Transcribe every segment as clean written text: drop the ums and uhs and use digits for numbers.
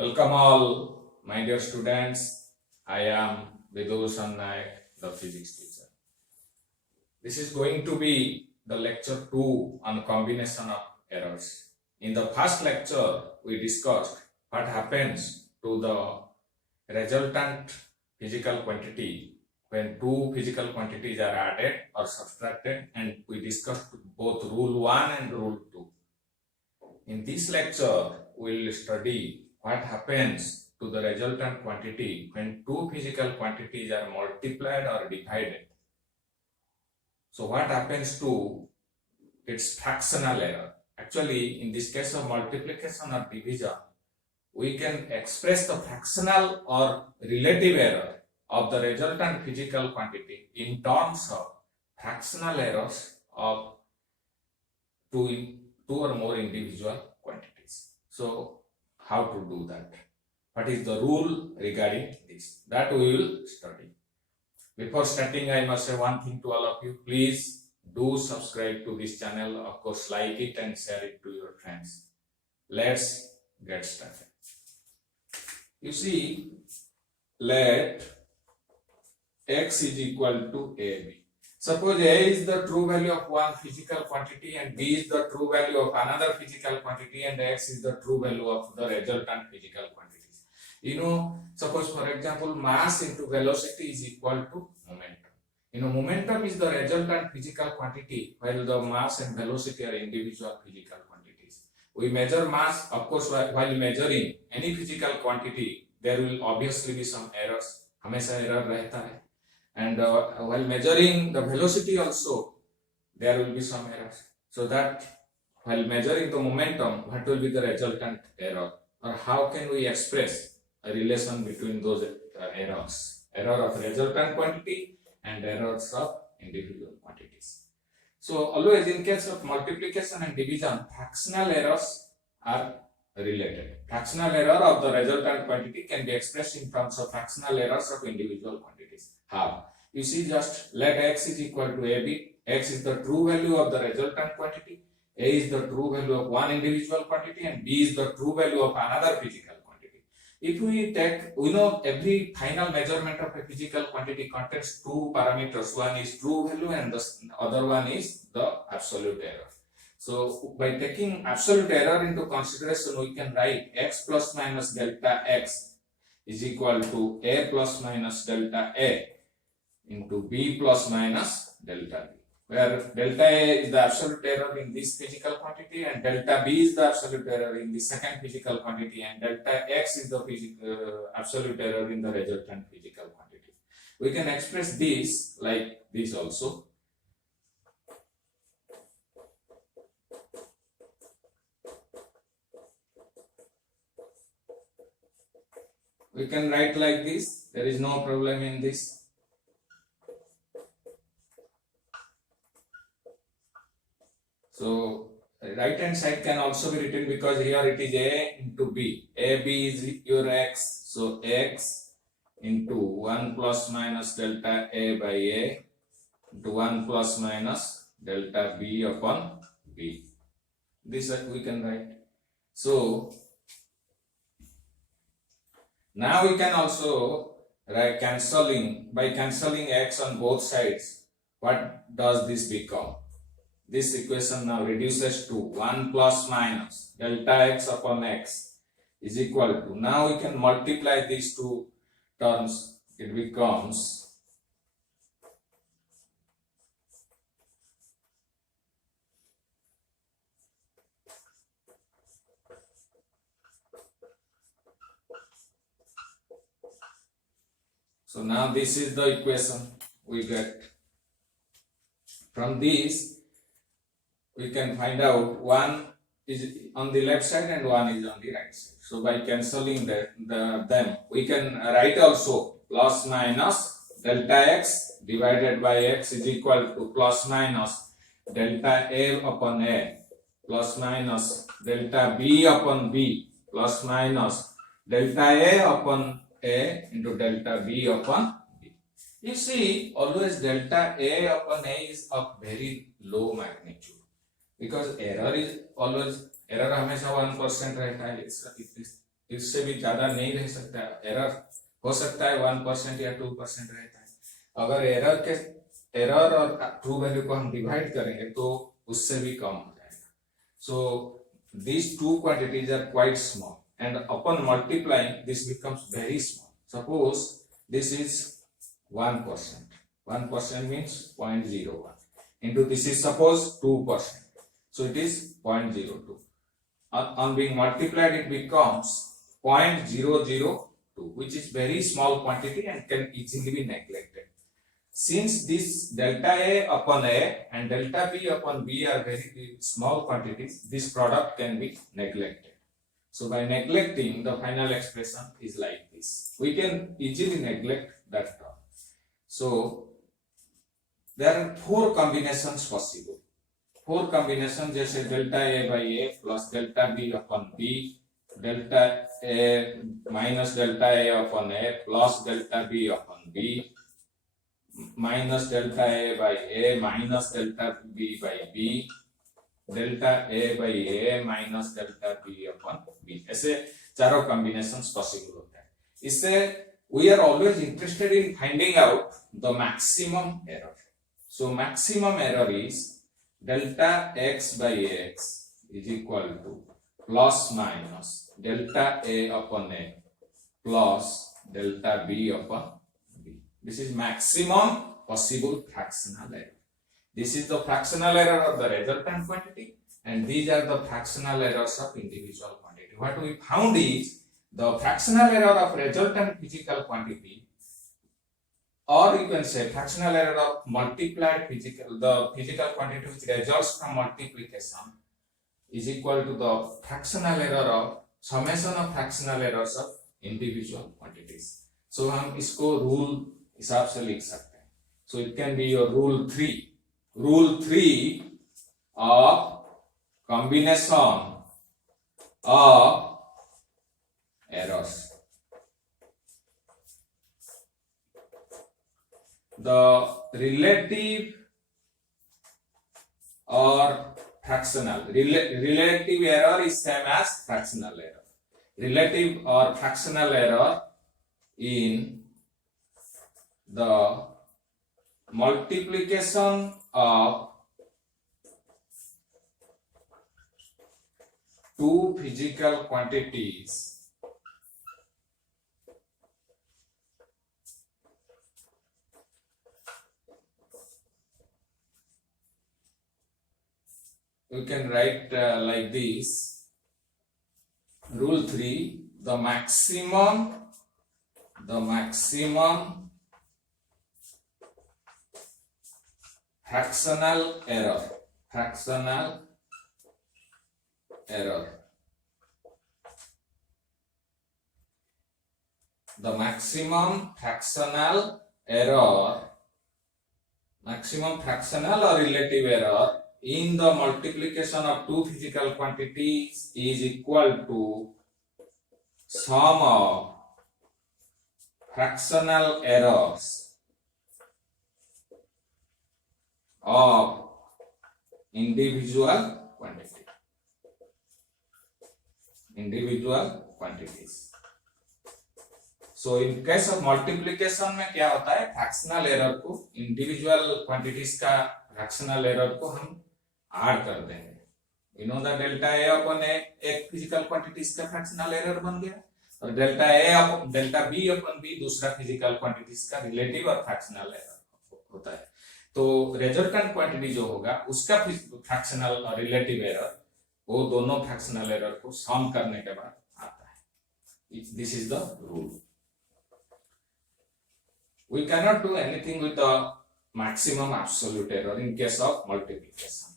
Welcome all, my dear students. I am Vidushan Naik, the physics teacher. This is going to be the lecture 2 on combination of errors. In the first lecture, we discussed what happens to the resultant physical quantity when two physical quantities are added or subtracted, and we discussed both rule 1 and rule 2. In this lecture, we will study what happens to the resultant quantity when two physical quantities are multiplied or divided. So what happens to its fractional error? Actually, in this case of multiplication or division, we can express the fractional or relative error of the resultant physical quantity in terms of fractional errors of two or more individual quantities. So how to do that? What is the rule regarding this? That we will study. Before starting, I must say one thing to all of you. Please do subscribe to this channel. Of course, like it and share it to your friends. Let's get started. You see, let x is equal to AB. Suppose A is the true value of one physical quantity and B is the true value of another physical quantity and X is the true value of the resultant physical quantities. Suppose for example, mass into velocity is equal to momentum. Momentum is the resultant physical quantity while the mass and velocity are individual physical quantities. We measure mass, of course, while measuring any physical quantity, there will obviously be some errors. हमेशा error रहता है. And while measuring the velocity also, there will be some errors. So that while measuring the momentum, what will be the resultant error? Or how can we express a relation between those errors? Error of resultant quantity and errors of individual quantities. So always in case of multiplication and division, fractional errors are related. Fractional error of the resultant quantity can be expressed in terms of fractional errors of individual quantities. How? You see, just let x is equal to AB. X is the true value of the resultant quantity. A is the true value of one individual quantity and B is the true value of another physical quantity. If we take, every final measurement of a physical quantity contains two parameters. One is true value and the other one is the absolute error. So by taking absolute error into consideration, we can write x plus minus delta x is equal to a plus minus delta a into b plus minus delta b, where delta a is the absolute error in this physical quantity and delta b is the absolute error in the second physical quantity and delta x is the absolute error in the resultant physical quantity. We can express this like this also. We can write like this. There is no problem in this. So right hand side can also be written because here it is a into b. A b is your x. So x into 1 plus minus delta a by a into 1 plus minus delta b upon b. This we can write. So now we can also write by cancelling x on both sides. What does this become? This equation now reduces to 1 plus minus delta x upon x is equal to, now we can multiply these two terms, it becomes so now this is the equation we get. From this we can find out one is on the left side and one is on the right side. So by cancelling them, we can write also plus minus delta x divided by x is equal to plus minus delta a upon a plus minus delta b upon b plus minus delta a upon a into delta b upon b. You see, always delta a upon a is of very low magnitude. Because error is always, error हमेशा 1% रहता है इससे भी ज्यादा नहीं रह सकता, error हो सकता है 1% या 2% रहता है। अगर एरर और ट्रू वैल्यू को हम डिवाइड करेंगे तो उससे भी कम हो जाएगा। सो these two quantities are quite small, and upon multiplying this becomes very small. Suppose this is 1%. 1% means 0.01 into this is suppose 2%. So it is 0.02. On being multiplied it becomes 0.002, which is very small quantity and can easily be neglected. Since this delta A upon A and delta B upon B are very small quantities, this product can be neglected. So by neglecting, the final expression is like this. We can easily neglect that term. So there are 4 combinations possible. 4 combinations जैसे delta A by A plus delta B upon B, delta A minus delta A upon A plus delta B upon B, minus delta A by A minus delta B by B, delta A by A minus delta B upon B. ऐसे चारों combinations possible होते हैं। इससे we are always interested in finding out the maximum error. So maximum error is delta x by x is equal to plus minus delta A upon A plus delta B upon B. This is maximum possible fractional error. This is the fractional error of the resultant quantity, and these are the fractional errors of individual quantity. What we found is the fractional error of resultant physical quantity, or you can say fractional error of multiplied the physical quantity which results from multiplication is equal to the fractional error of summation of fractional errors of individual quantities. So हम इसको rule हिसाब से लिख सकते हैं. So it can be your rule 3. Rule 3 of combination of errors. The relative or fractional. Relative error is same as fractional error. Relative or fractional error in the multiplication of two physical quantities we can write like this. Rule 3, the maximum fractional error, the maximum fractional or relative error in the multiplication of two physical quantities is equal to sum of fractional errors of individual quantities. So in case of multiplication में क्या होता है, fractional error को individual quantities का fractional error को हम add कर देंगे. You know that delta A upon A एक physical quantities का fractional error बन गया, और delta B upon B दूसरा physical quantities का relative और fractional error होता है. तो resultant quantity जो होगा उसका fractional और relative error, वो दोनों fractional error को sum करने के बाद आता है. This is the rule. We cannot do anything with the maximum absolute error in case of multiplication.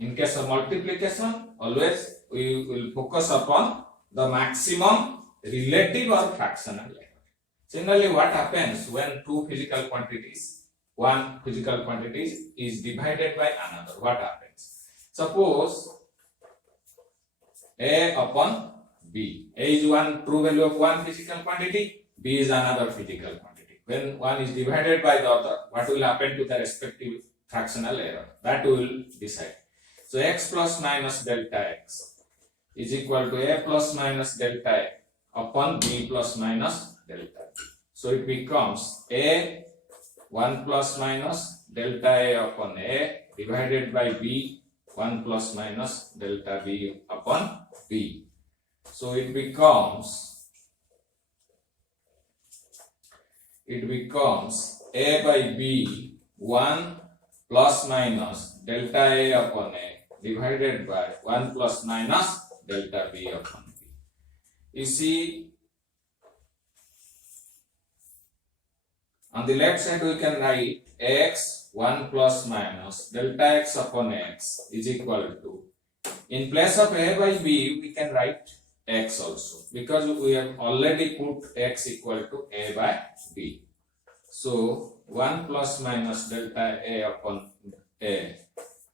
In case of multiplication, always we will focus upon the maximum relative or fractional error. Generally, what happens when one physical quantity is divided by another? What happens? Suppose A upon B. A is one true value of one physical quantity, B is another physical quantity. When one is divided by the other, what will happen to the respective fractional error? That we will decide. So x plus minus delta x is equal to A plus minus delta upon b plus minus delta b. So it becomes a 1 plus minus delta a upon a divided by b 1 plus minus delta b upon b. So it becomes a by b 1 plus minus delta a upon a divided by 1 plus minus delta b upon b. You see, on the left side we can write x 1 plus minus delta x upon x is equal to, in place of a by b we can write x also, because we have already put x equal to a by b. So 1 plus minus delta a upon a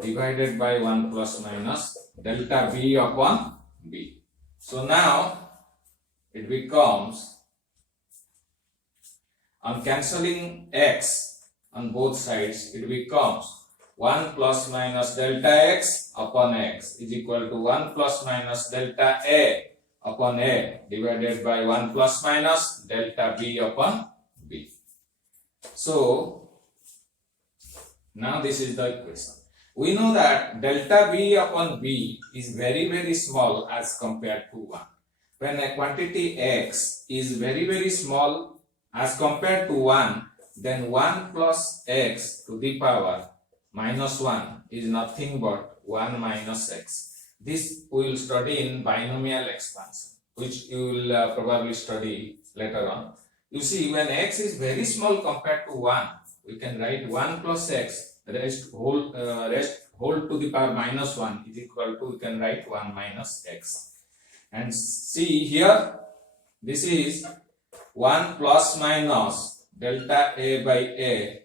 divided by 1 plus minus delta b upon b. So now it becomes, on cancelling x on both sides, it becomes 1 plus minus delta x upon x is equal to 1 plus minus delta a upon a divided by 1 plus minus delta b upon b. So now this is the equation. We know that delta b upon b is very small as compared to 1. When a quantity x is very small as compared to 1, then 1 plus x to the power minus 1 is nothing but 1 minus x. This we will study in binomial expansion, which you will probably study later on. You see, when x is very small compared to 1, we can write 1 plus x rest whole to the power minus 1 is equal to, we can write 1 minus x. And see here, this is 1 plus minus delta a by a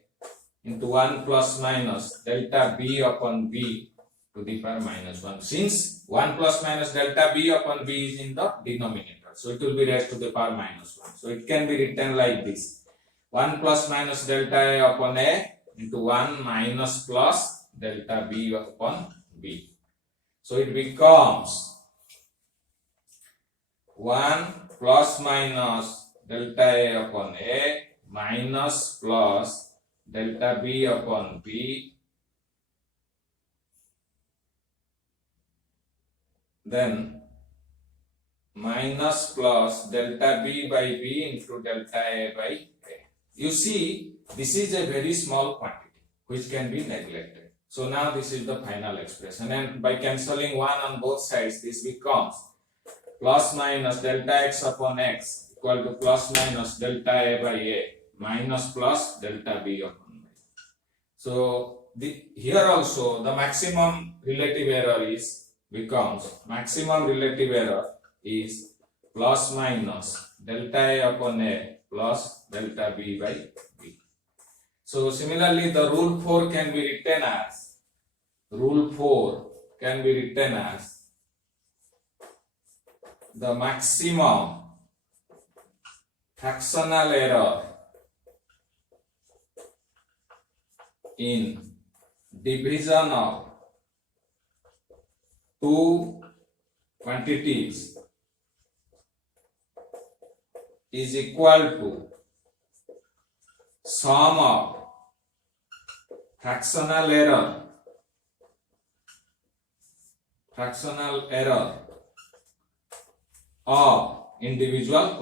into 1 plus minus delta b upon b to the power minus 1. Since 1 plus minus delta b upon b is in the denominator, so it will be raised to the power minus 1. So it can be written like this: 1 plus minus delta a upon a into 1 minus plus delta b upon b. So it becomes 1 plus minus delta a upon a minus plus delta b upon b, then minus plus delta b by b into delta a by a. You see, this is a very small quantity which can be neglected. So now this is the final expression, and by cancelling 1 on both sides, this becomes plus minus delta x upon x equal to plus minus delta a by a minus plus delta b upon b. So here also the maximum relative error becomes plus minus delta a upon a plus delta b by b. So similarly, the rule 4 can be written as the maximum fractional error in division of two quantities is equal to sum of fractional error of individual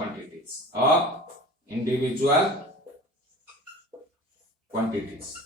quantities.